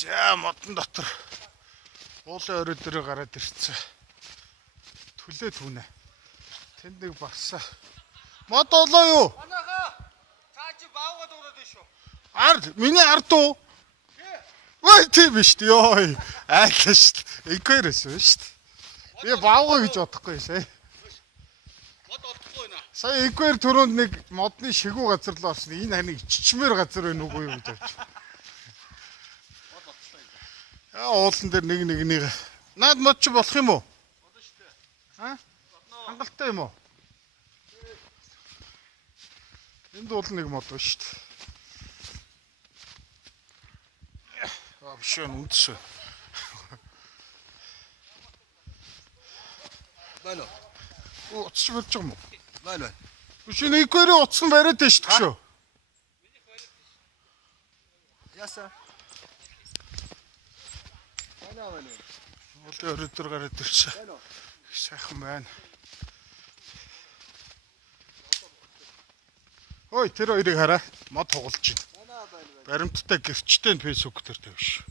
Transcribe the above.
За модон дотор уулын орой дээр гараад ирцээ. Түлээ түүнэ. Тэнд нэг барсаа. Мод олоо юу? Манайхаа цаа чи баавгаад ураад байна шүү. Ард миний ард уу? Ой тийм биш үү? Йой. Айлаа шүү дээ. Инквайрээс шүү дээ. Би баавгаа гэж бодохгүй сая. Мод олдохгүй байна. Сая инквайр төрөнд нэг модны шигүү газар л орсон. Энэ хань чичмээр газар байна уугүй юу гэж бодчих. Мод олдлоо юм. Яа уулан дээр нэг. Наад мод чи болох юм уу? Бодно шүү дээ. Аа? Хангалттай юм уу? Энд бол нэг мод байна шүү дээ. Биш үндэс. Байна уу? Утас болж байгаа юм уу? Байна. Биш нэг гэрээ утсан бариад байна шүү дээ шүү. Яса. Байна. Уулын орой дээр гараад ирсэн. Байна уу? Сайхан байна. Ой тэр хоёрыг хараа. Мод тоглож байна. Байна. Баримттай гэрчтэй фэйсбүүк дээр тавьш.